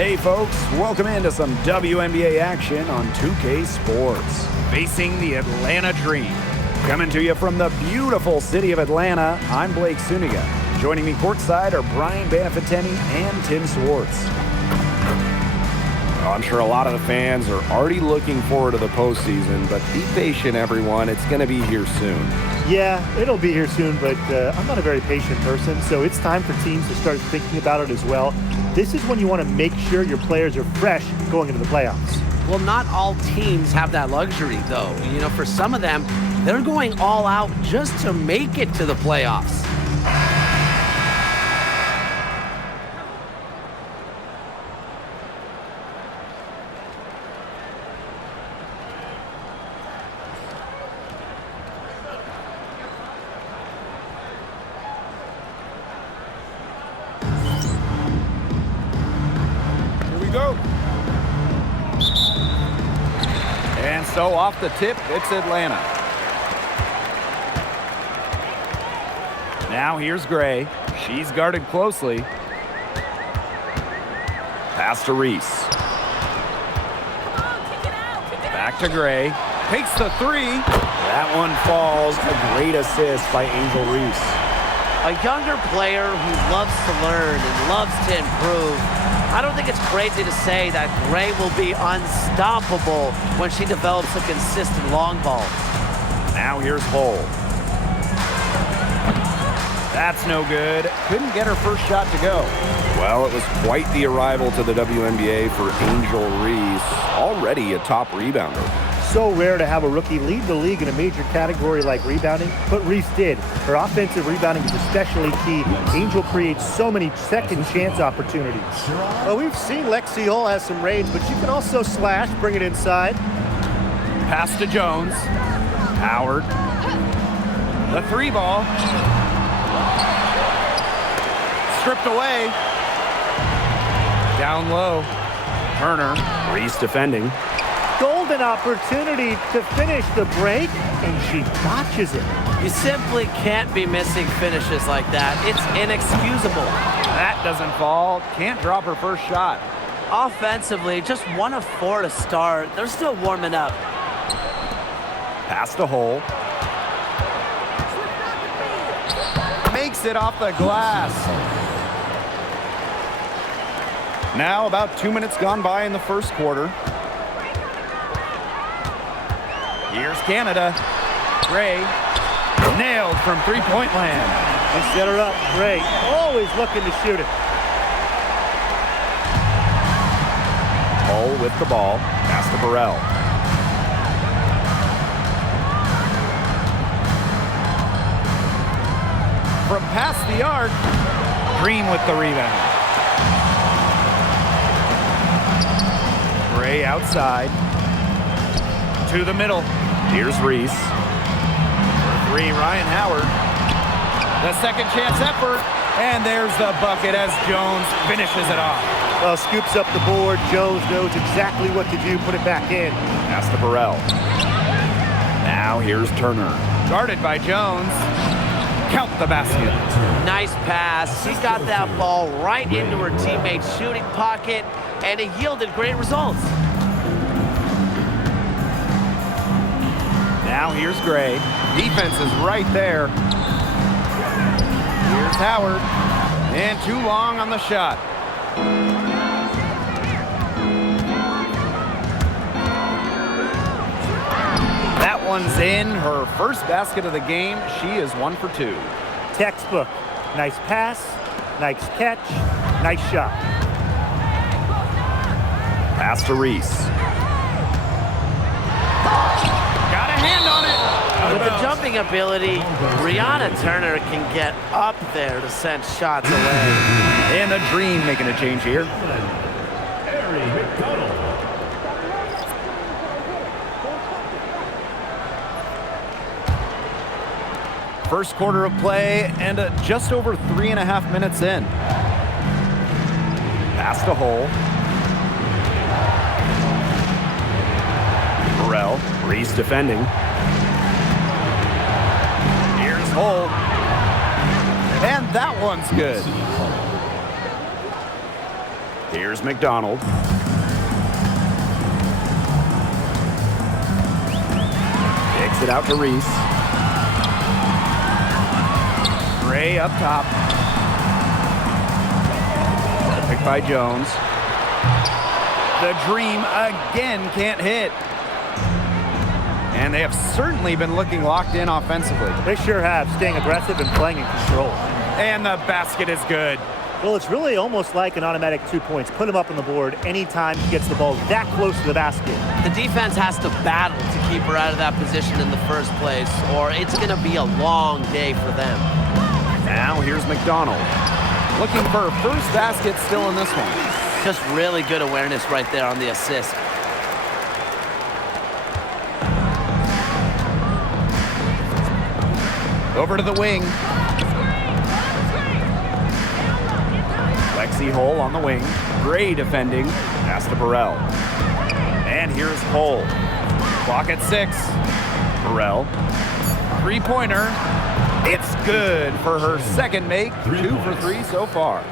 Hey folks, welcome into some WNBA action on 2K Sports. Facing the Atlanta Dream. Coming to you from the beautiful city of Atlanta, I'm Blake Suniga. Joining me courtside are Brian Banafiteni and Tim Swartz. Well, I'm sure a lot of the fans are already looking forward to the postseason, but be patient, everyone. It's going to be here soon. Yeah, it'll be here soon, but I'm not a very patient person, so it's time for teams to start thinking about it as well. This is when you want to make sure your players are fresh going into the playoffs. Well, not all teams have that luxury, though. You know, for some of them, they're going all out just to make it to the playoffs. Go. And so off the tip, it's Atlanta. Now here's Gray. She's guarded closely. Pass to Reese. Back to Gray. Takes the three. That one falls. A great assist by Angel Reese. A younger player who loves to learn and loves to improve. I don't think it's crazy to say that Gray will be unstoppable when she develops a consistent long ball. Now here's Hull. That's no good. Couldn't get her first shot to go. Well, it was quite the arrival to the WNBA for Angel Reese, already a top rebounder. So rare to have a rookie lead the league in a major category like rebounding, but Reese did. Her offensive rebounding is especially key. Angel creates so many second chance opportunities. Well, we've seen Lexi Hull has some range, but she can also slash, bring it inside. Pass to Jones. Howard. The three ball. Stripped away. Down low. Turner. Reese defending. Golden opportunity to finish the break, and she botches it. You simply can't be missing finishes like that. It's inexcusable. That doesn't fall. Can't drop her first shot. Offensively, just 1 of 4 to start. They're still warming up. Pass to Hull. Makes it off the glass. Now about 2 minutes gone by in the first quarter. Here's Canada. Gray, nailed from three-point land. They set her up. Gray, always looking to shoot it. Hull with the ball. Pass to Burrell. From past the arc, Green with the rebound. Gray outside. To the middle. Here's Reese. For three, Ryan Howard. The second chance effort. And there's the bucket as Jones finishes it off. Well, scoops up the board. Jones knows exactly what to do. Put it back in. Pass to Burrell. Now here's Turner. Guarded by Jones. Count the basket. Nice pass. She got that ball right into her teammate's shooting pocket, and it yielded great results. Now here's Gray. Defense is right there. Here's Howard. And too long on the shot. That one's in. Her first basket of the game. She is 1 for 2. Textbook. Nice pass, nice catch, nice shot. Pass to Reese. Hand on it. With the jumping ability, Brianna Turner can get up there to send shots away. And the Dream making a change here. First quarter of play and just over 3.5 minutes in. Pass to Hull. Burrell. Reese defending. Here's Hull. And that one's good. Here's McDonald. Kicks it out to Reese. Gray up top. Picked by Jones. The Dream again can't hit. And they have certainly been looking locked in offensively. They sure have, staying aggressive and playing in control. And the basket is good. Well, it's really almost like an automatic 2 points. Put him up on the board anytime he gets the ball that close to the basket. The defense has to battle to keep her out of that position in the first place, or it's going to be a long day for them. Now here's McDonald. Looking for a first basket still in this one. Just really good awareness right there on the assist. Over to the wing. Lexi Hull on the wing. Gray defending. Pass to Burrell. And here's Hull. Clock at 6. Burrell. Three-pointer. It's good for her second make. 2 for 3 so far.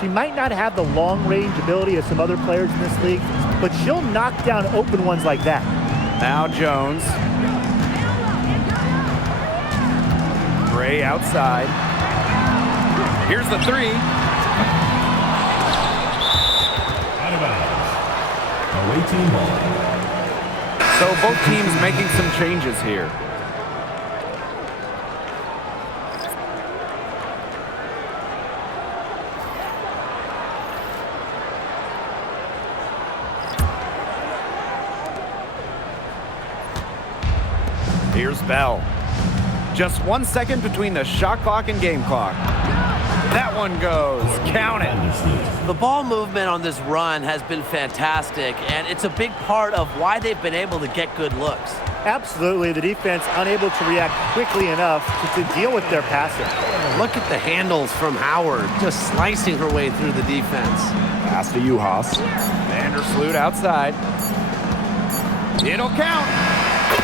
She might not have the long-range ability of some other players in this league, but she'll knock down open ones like that. Now Jones. Gray outside. Here's the 3. Out of bounds. Away team ball. So both teams making some changes here. Here's Bell. Just 1 second between the shot clock and game clock. That one goes. Count it. The ball movement on this run has been fantastic, and it's a big part of why they've been able to get good looks. Absolutely, the defense unable to react quickly enough to deal with their passing. Look at the handles from Howard, just slicing her way through the defense. Pass to Uhas. Vandersloot outside. It'll count.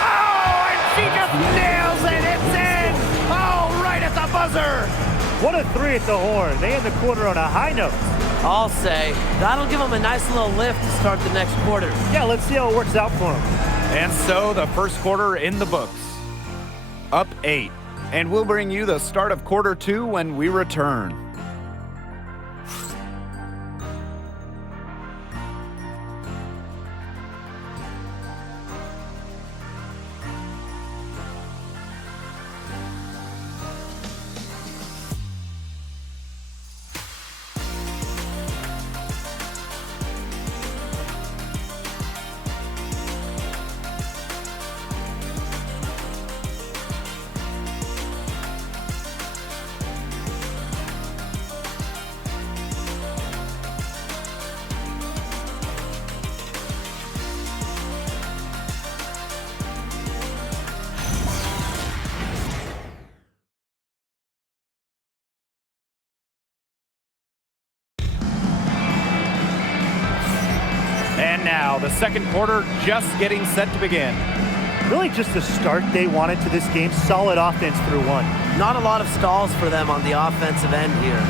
Oh, and she just nails it. It's in. Oh, right at the buzzer. What a 3 at the horn. They end the quarter on a high note. I'll say, that'll give them a nice little lift to start the next quarter. Yeah, let's see how it works out for them. And so the first quarter in the books. Up 8. And we'll bring you the start of quarter 2 when we return. And now the second quarter just getting set to begin. Really just the start they wanted to this game. Solid offense through 1. Not a lot of stalls for them on the offensive end here.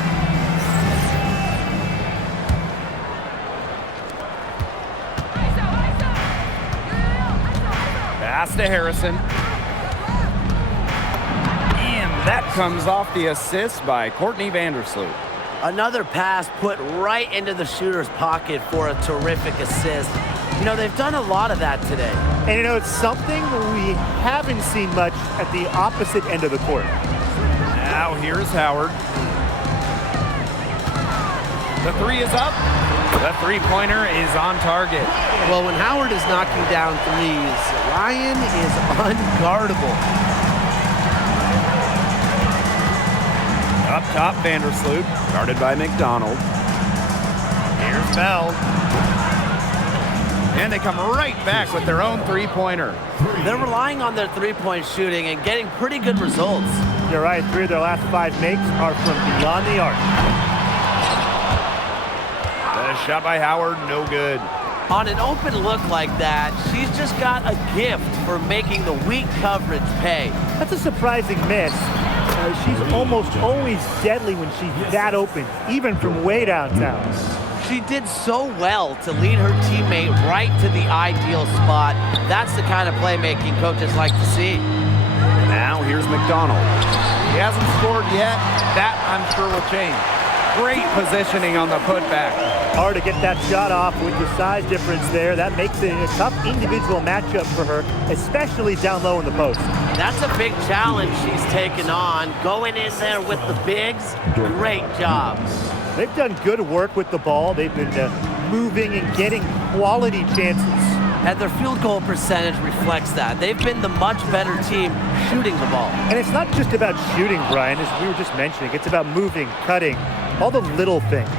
Pass to Harrison. And that comes off the assist by Courtney Vandersloot. Another pass put right into the shooter's pocket for a terrific assist. You know, they've done a lot of that today. And you know, it's something we haven't seen much at the opposite end of the court. Now here's Howard. The 3 is up. The three-pointer is on target. Well, when Howard is knocking down threes, Ryan is unguardable. Up top, Vandersloot, guarded by McDonald. Here's Bell. And they come right back with their own three-pointer. They're relying on their three-point shooting and getting pretty good results. You're right, 3 of their last 5 makes are from beyond the arc. The shot by Howard, no good. On an open look like that, she's just got a gift for making the weak coverage pay. That's a surprising miss. She's almost always deadly when she's that open, even from way downtown. She did so well to lead her teammate right to the ideal spot. That's the kind of playmaking coaches like to see. Now here's McDonald. He hasn't scored yet. That, I'm sure, will change. Great positioning on the putback. Hard to get that shot off with the size difference there. That makes it a tough individual matchup for her, especially down low in the post. That's a big challenge she's taken on. Going in there with the bigs, great job. They've done good work with the ball. They've been moving and getting quality chances. And their field goal percentage reflects that. They've been the much better team shooting the ball. And it's not just about shooting, Brian, as we were just mentioning. It's about moving, cutting, all the little things.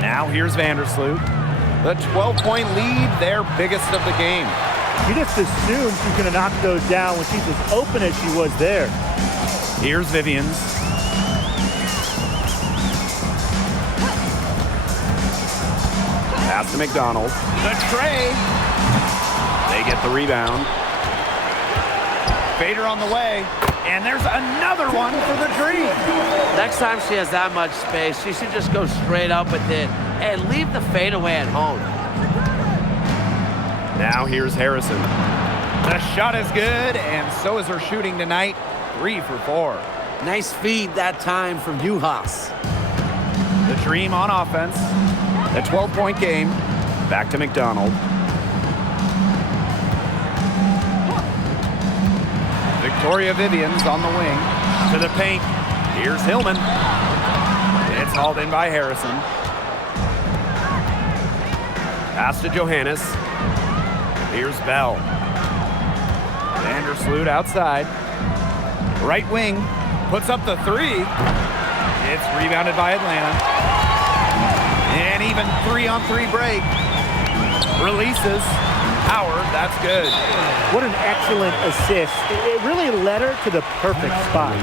Now here's Vandersloot. The 12-point lead, their biggest of the game. You just assume she's going to knock those down when she's as open as she was there. Here's Vivians. Pass to McDonald. The tray. They get the rebound. Fader on the way. And there's another one for the Dream. Next time she has that much space, she should just go straight up with it and leave the fadeaway at home. Now here's Harrison. The shot is good, and so is her shooting tonight. 3 for 4. Nice feed that time from Juhas. The Dream on offense. A 12-point game. Back to McDonald. Victoria Vivians on the wing. To the paint. Here's Hillman. It's hauled in by Harrison. Pass to Johannes. Here's Bell. Vandersloot outside. Right wing. Puts up the 3. It's rebounded by Atlanta. And even 3-on-3 break. Releases. Howard, that's good. What an excellent assist. It really led her to the perfect spot.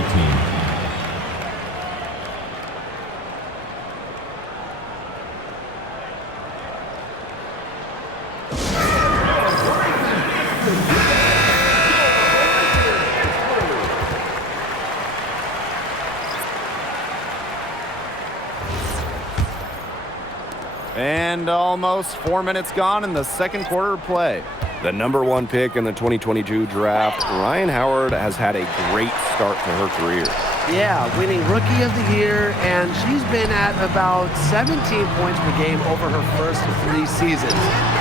And almost 4 minutes gone in the second quarter of play. The #1 pick in the 2022 draft, Ryan Howard has had a great start to her career. Yeah, winning Rookie of the Year, and she's been at about 17 points per game over her first 3 seasons.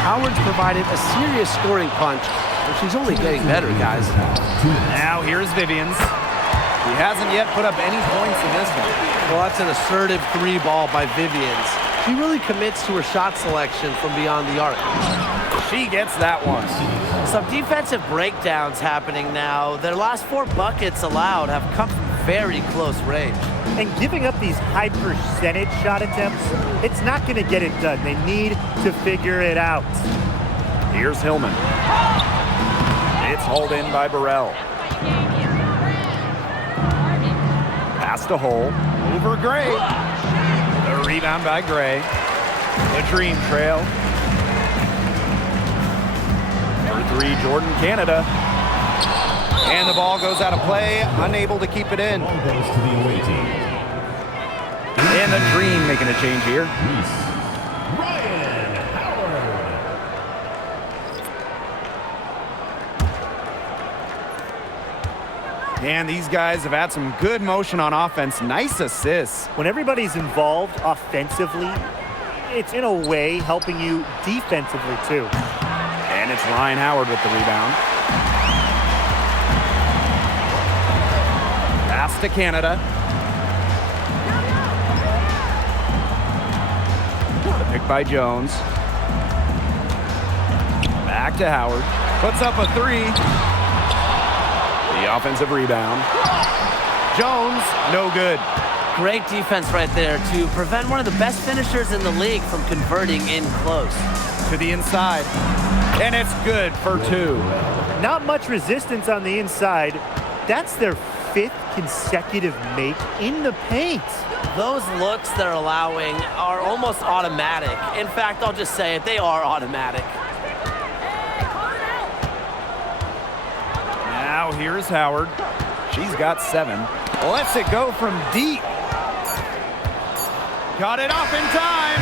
Howard's provided a serious scoring punch, and she's only getting better, guys. Now here's Vivians. He hasn't yet put up any points in this one. Well, that's an assertive 3 ball by Vivians. She really commits to her shot selection from beyond the arc. She gets that one. Some defensive breakdowns happening now. Their last 4 buckets allowed have come from very close range. And giving up these high percentage shot attempts, it's not going to get it done. They need to figure it out. Here's Hillman. It's hauled in by Burrell. Pass to Hole. Over Gray. The rebound by Gray. The Dream trail. For 3, Jordan Canada. And the ball goes out of play, unable to keep it in. Ball goes to the away team. And the Dream making a change here. Ryan Howard. And these guys have had some good motion on offense. Nice assists. When everybody's involved offensively, it's in a way helping you defensively too. And it's Ryan Howard with the rebound. Pass to Canada. The pick by Jones. Back to Howard. Puts up a 3. The offensive rebound. Jones, no good. Great defense right there to prevent one of the best finishers in the league from converting in close. To the inside. And it's good for 2. Not much resistance on the inside. That's their 5th consecutive make in the paint. Those looks they're allowing are almost automatic. In fact, I'll just say it, they are automatic. Now here's Howard. She's got 7. Lets it go from deep. Got it off in time.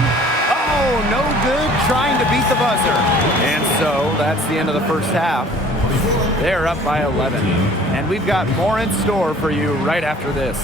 Oh, no good trying to beat the buzzer. And so that's the end of the first half. They're up by 11. And we've got more in store for you right after this.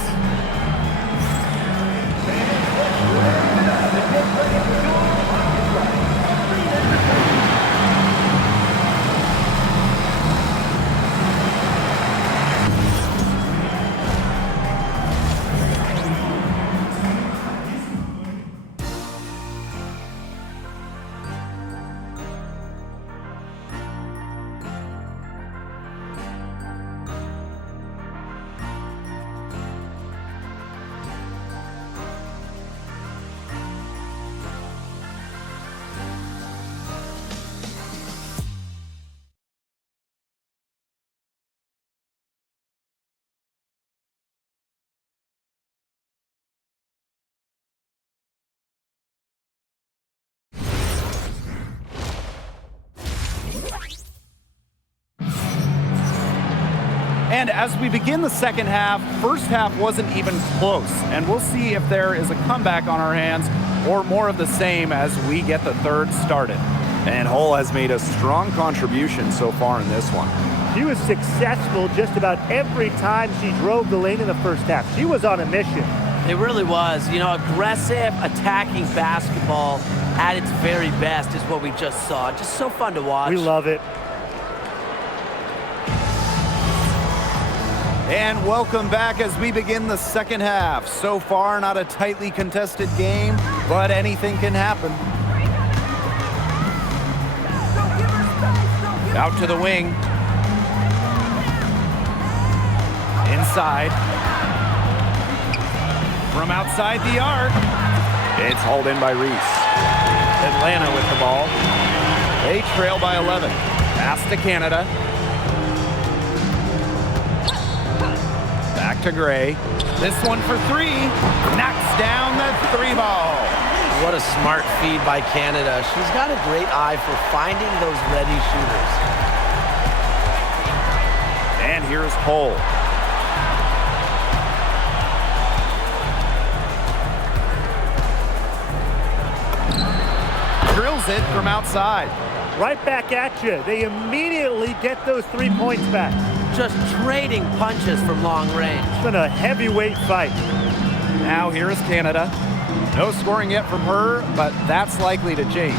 And as we begin the second half, first half wasn't even close. And we'll see if there is a comeback on our hands or more of the same as we get the third started. And Hull has made a strong contribution so far in this one. She was successful just about every time she drove the lane in the first half. She was on a mission. It really was. You know, aggressive, attacking basketball at its very best is what we just saw. Just so fun to watch. We love it. And welcome back as we begin the second half. So far, not a tightly contested game, but anything can happen. Out to the wing. Inside. From outside the arc. It's hauled in by Reese. Atlanta with the ball. They trail by 11. Pass to Canada. Back to Gray. This one for three. Knocks down the three ball. What a smart feed by Canada. She's got a great eye for finding those ready shooters. And here's Hull. Drills it from outside. Right back at you. They immediately get those 3 points back. Just trading punches from long range. It's been a heavyweight fight. Now here is Canada. No scoring yet from her, but that's likely to change.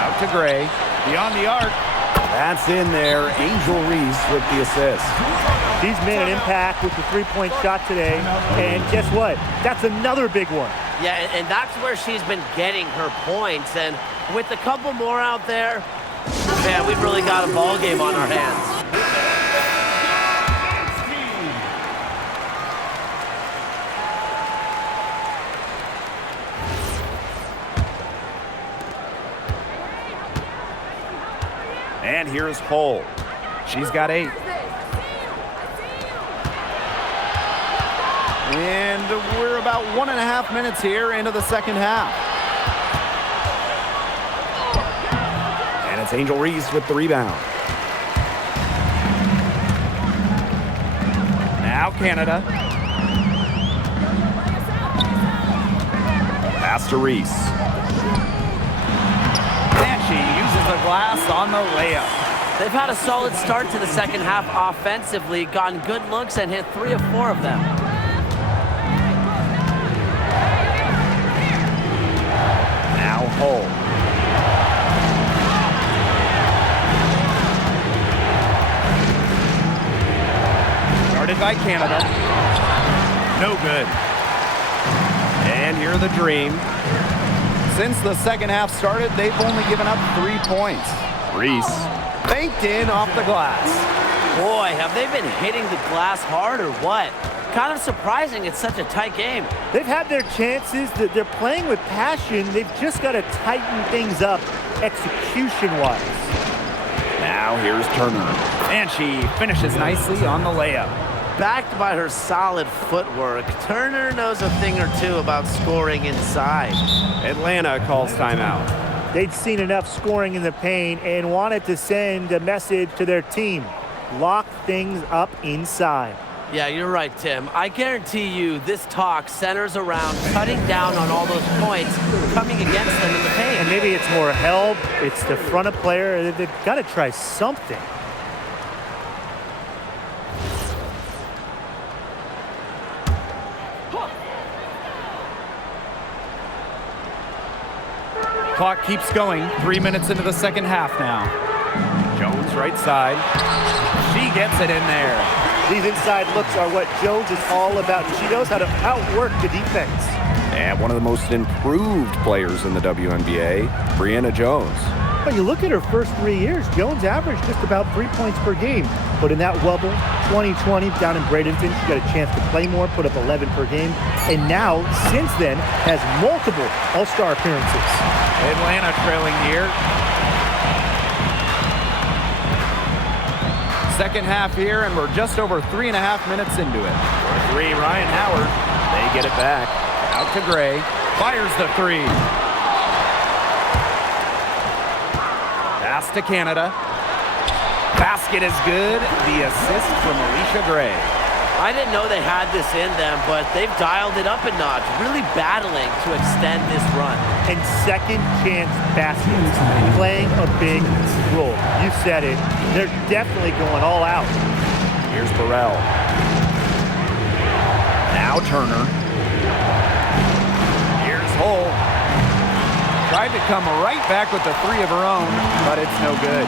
Out to Gray. Beyond the arc. That's in there. Angel Reese with the assist. She's made an impact with the three-point shot today. And guess what? That's another big one. Yeah, and that's where she's been getting her points. And with a couple more out there, man, we've really got a ball game on our hands. And here's Hull. She's got 8. And we're about 1.5 minutes here into the second half. And it's Angel Reese with the rebound. Now Canada. Pass to Reese. And she uses the glass on the layup. They've had a solid start to the second half offensively, gotten good looks and hit 3 of 4 of them. Now Hull. Guarded by Canada. No good. And here are the Dream. Since the second half started, they've only given up 3 points. Reese banked in off the glass. Boy, have they been hitting the glass hard or what? Kind of surprising it's such a tight game. They've had their chances. They're playing with passion. They've just got to tighten things up execution-wise. Now here's Turner. And she finishes nicely on the layup. Backed by her solid footwork, Turner knows a thing or two about scoring inside. Atlanta calls timeout. They'd seen enough scoring in the paint and wanted to send a message to their team. Lock things up inside. Yeah, you're right, Tim. I guarantee you this talk centers around cutting down on all those points coming against them in the paint. And maybe it's more help. It's the front of player. They've got to try something. Clock keeps going. 3 minutes into the second half now. Jones right side. She gets it in there. These inside looks are what Jones is all about. She knows how to outwork the defense. And one of the most improved players in the WNBA, Brianna Jones. But you look at her first 3 years, Jones averaged just about 3 points per game. But in that wobble, 2020 down in Bradenton, she got a chance to play more, put up 11 per game. And now, since then, has multiple All-Star appearances. Atlanta trailing here. Second half here, and we're just over 3.5 minutes into it. For three, Ryan Howard. They get it back. Out to Gray. Fires the three. Pass to Canada. Basket is good. The assist from Alicia Gray. I didn't know they had this in them, but they've dialed it up a notch, really battling to extend this run. And second chance baskets, playing a big role. You said it. They're definitely going all out. Here's Burrell. Now Turner. Here's Hull. Tried to come right back with the three of her own, but it's no good.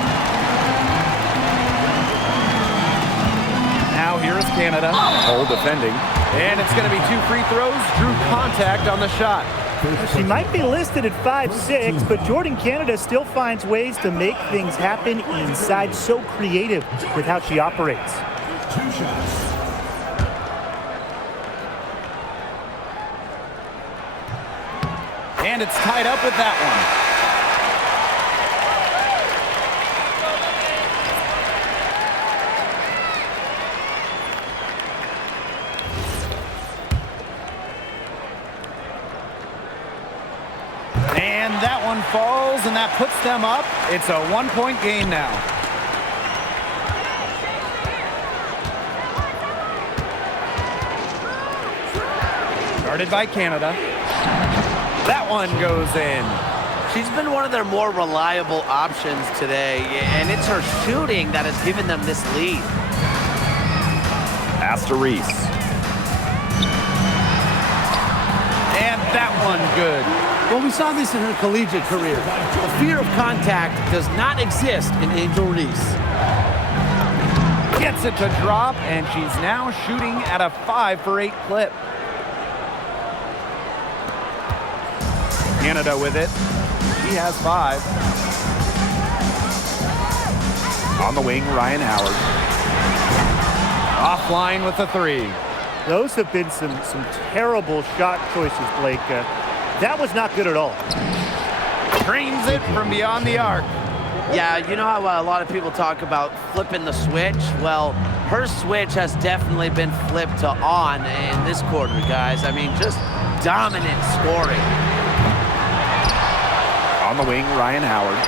Now here's Canada. Hull defending. And it's going to be 2 free throws. Drew contact on the shot. She might be listed at 5'6", but Jordan Canada still finds ways to make things happen inside. So creative with how she operates. 2 shots. And it's tied up with that one. And that one falls, and that puts them up. It's a 1-point game now. Guarded by Canada. That one goes in. She's been one of their more reliable options today, and it's her shooting that has given them this lead. Pass to Reese. And that one good. Well, we saw this in her collegiate career. The fear of contact does not exist in Angel Reese. Gets it to drop, and she's now shooting at a 5 for 8 clip. Canada with it. She has 5. On the wing, Ryan Howard. Offline with the 3. Those have been some terrible shot choices, Blake. That was not good at all. Drains it from beyond the arc. Yeah, you know how a lot of people talk about flipping the switch? Well, her switch has definitely been flipped to on in this quarter, guys. I mean, just dominant scoring. On the wing, Ryan Howard.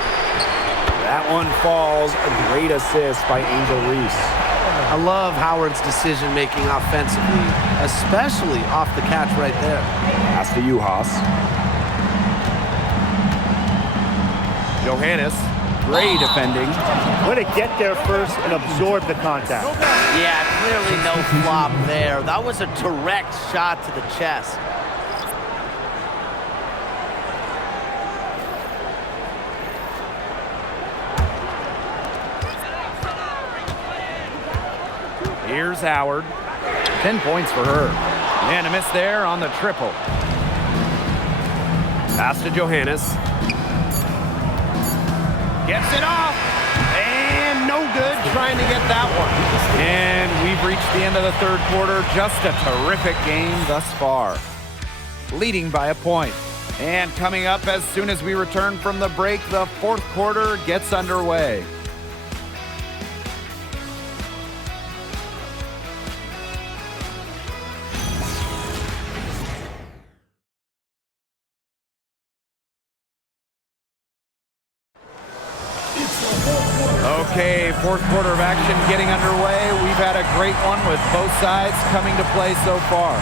That one falls. A great assist by Angel Reese. I love Howard's decision-making offensively, especially off the catch right there. Pass to Uhas. Johannes, Gray defending. Way to get there first and absorb the contact. Yeah, clearly no flop there. That was a direct shot to the chest. Here's Howard. 10 points for her. And a miss there on the triple. Pass to Johannes. Gets it off. And no good trying to get that one. And we've reached the end of the third quarter. Just a terrific game thus far. Leading by a point. And coming up as soon as we return from the break, the fourth quarter gets underway. Okay, fourth quarter of action getting underway. We've had a great one with both sides coming to play so far.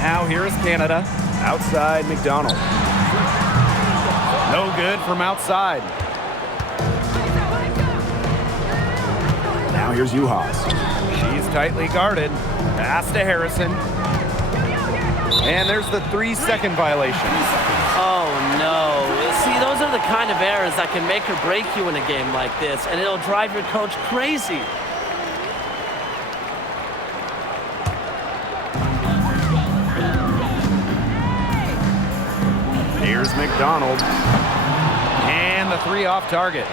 Now here is Canada. Outside McDonald. No good from outside. Now here's Uhas. She's tightly guarded. Pass to Harrison. And there's the 3-second violation. Oh, no. See, those are the kind of errors that can make or break you in a game like this, and it'll drive your coach crazy. Here's McDonald. And the 3 off target.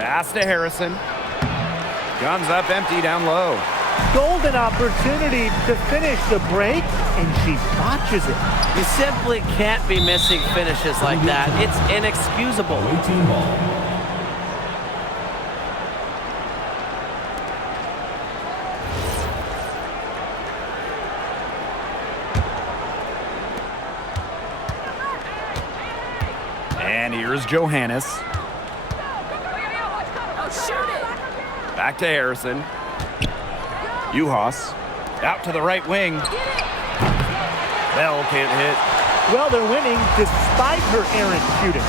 Pass to Harrison. Guns up empty down low. Golden opportunity to finish the break, and she botches it. You simply can't be missing finishes like that. It's inexcusable. Away team ball. And here's Johannes. Back to Harrison. Uhas out to the right wing. Bell can't hit. Well, they're winning despite her errant shooting.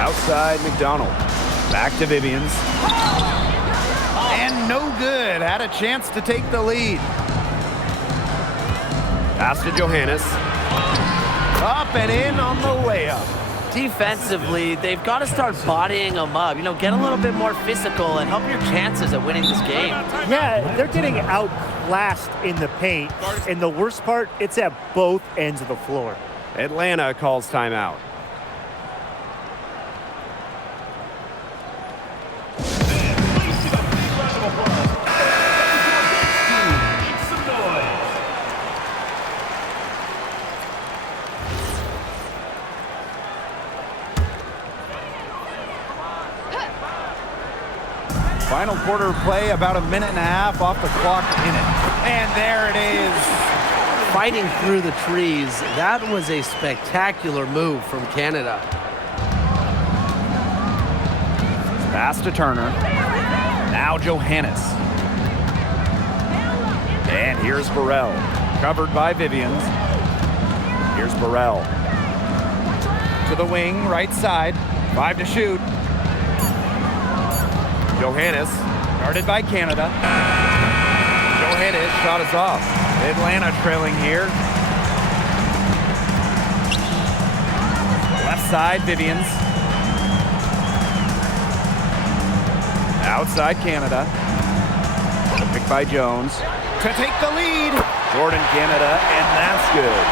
Outside McDonald. Back to Vivians. And no good. Had a chance to take the lead. Pass to Johannes. Up and in on the layup. Defensively, they've got to start bodying them up. You know, get a little bit more physical and help your chances at winning this game. Yeah, they're getting outclassed in the paint. And the worst part, it's at both ends of the floor. Atlanta calls timeout. Final quarter of play, about a minute and a half off the clock in it. And there it is. Fighting through the trees. That was a spectacular move from Canada. Pass to Turner. Now Johannes. And here's Burrell. Covered by Vivians. Here's Burrell. To the wing, right side. 5 to shoot. Johannes, guarded by Canada. Johannes shot is off. Atlanta trailing here. Left side, Vivians. Outside Canada. Picked by Jones. To take the lead. Jordan Canada, and that's good.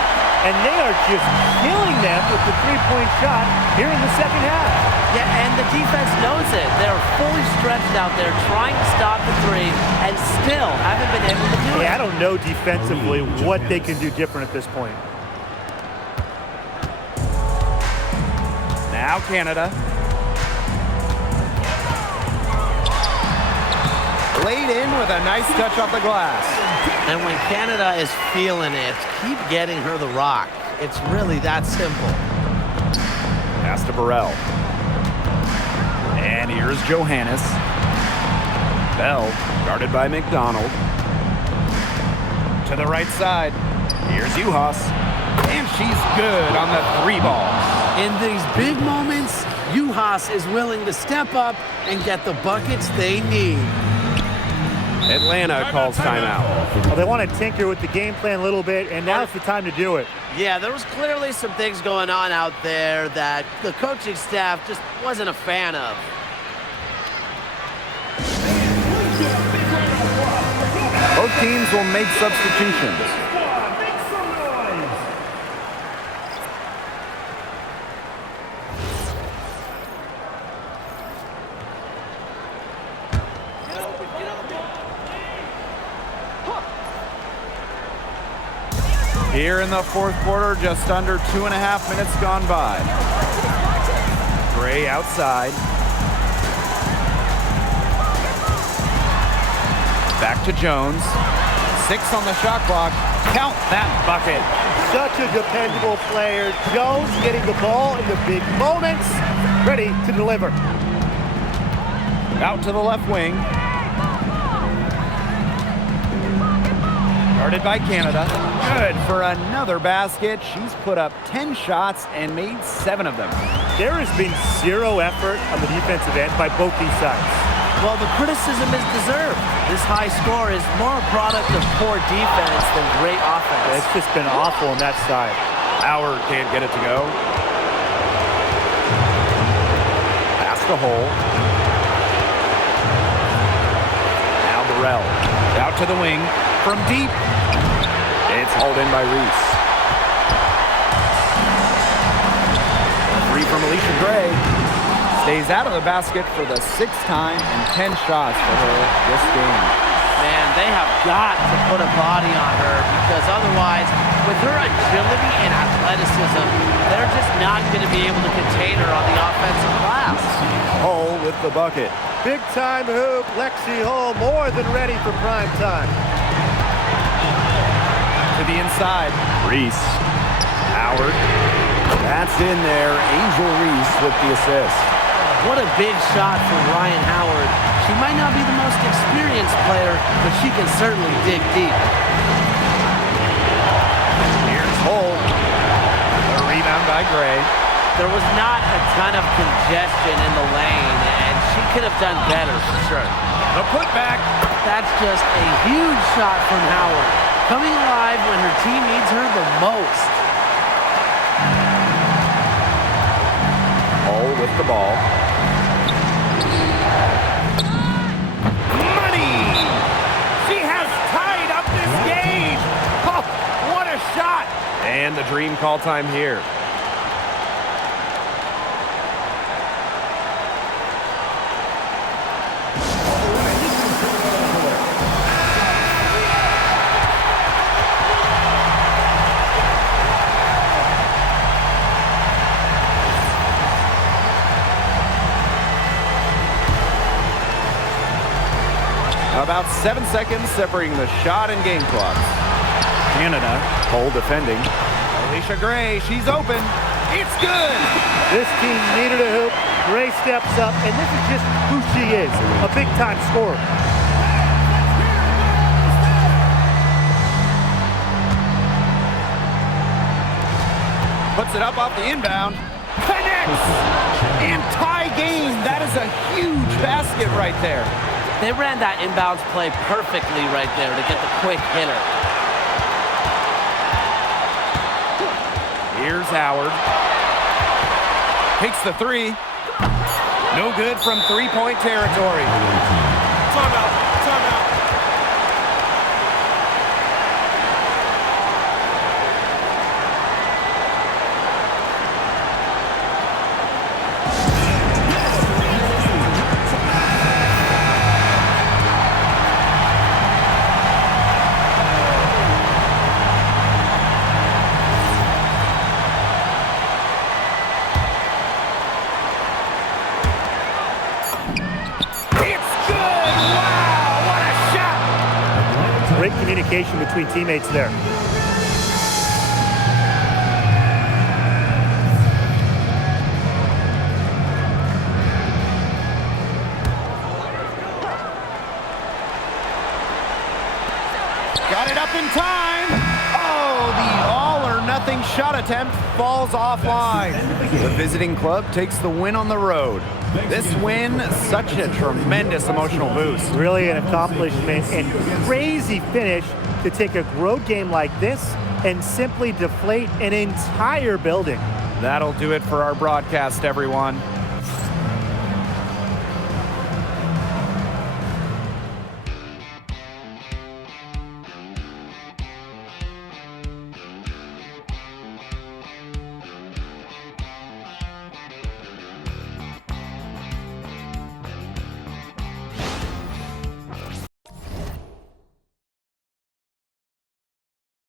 And they are just killing them with the three-point shot here in the second half. Yeah, and the defense knows it. They're fully stretched out there trying to stop the three and still haven't been able to do it. Yeah, I don't know defensively what they can do different at this point. Now Canada. Laid in with a nice touch off the glass. And when Canada is feeling it, keep getting her the rock. It's really that simple. Pass to Burrell. And here's Johannes. Bell, guarded by McDonald. To the right side. Here's Uhas. And she's good on the 3 ball. In these big moments, Uhas is willing to step up and get the buckets they need. Atlanta calls timeout. Well, they want to tinker with the game plan a little bit, and now's the time to do it. Yeah, there was clearly some things going on out there that the coaching staff just wasn't a fan of. Both teams will make substitutions. Here in the fourth quarter, just under 2.5 minutes gone by. Gray outside. Back to Jones. 6 on the shot clock. Count that bucket. Such a dependable player. Jones getting the ball in the big moments, ready to deliver. Out to the left wing. Guarded by Canada. Good for another basket. She's put up 10 shots and made 7 of them. There has been zero effort on the defensive end by both these sides. Well, the criticism is deserved. This high score is more a product of poor defense than great offense. It's just been awful on that side. Howard can't get it to go. Pass the hole. Now Burrell. Out to the wing. From deep. It's hauled in by Reese. Three from Alicia Gray. Stays out of the basket for the 6th time and 10 shots for her this game. Man, they have got to put a body on her because otherwise, with her agility and athleticism, they're just not going to be able to contain her on the offensive glass. Hull with the bucket. Big time hoop. Lexi Hull more than ready for prime time. To the inside. Reese. Howard. That's in there. Angel Reese with the assist. What a big shot from Ryan Howard. She might not be the most experienced player, but she can certainly dig deep. Here's Hull. A rebound by Gray. There was not a ton of congestion in the lane, and she could have done better for sure. The putback. That's just a huge shot from Howard. Coming alive when her team needs her the most. Hull with the ball. And the dream call time here. About 7 seconds separating the shot and game clock. Canada, Hull defending. Alicia Gray, she's open. It's good. This team needed a hoop. Gray steps up, and this is just who she is, a big-time scorer. Puts it up off the inbound. Connects! And tie game. That is a huge basket right there. They ran that inbounds play perfectly right there to get the quick hitter. Here's Howard. Takes the 3. No good from 3-point territory. Timeout. Timeout. Great communication between teammates there. Got it up in time. Oh, the all-or-nothing shot attempt falls offline. The visiting club takes the win on the road. This win, such a tremendous emotional boost. Really an accomplishment and crazy finish to take a road game like this and simply deflate an entire building. That'll do it for our broadcast, everyone.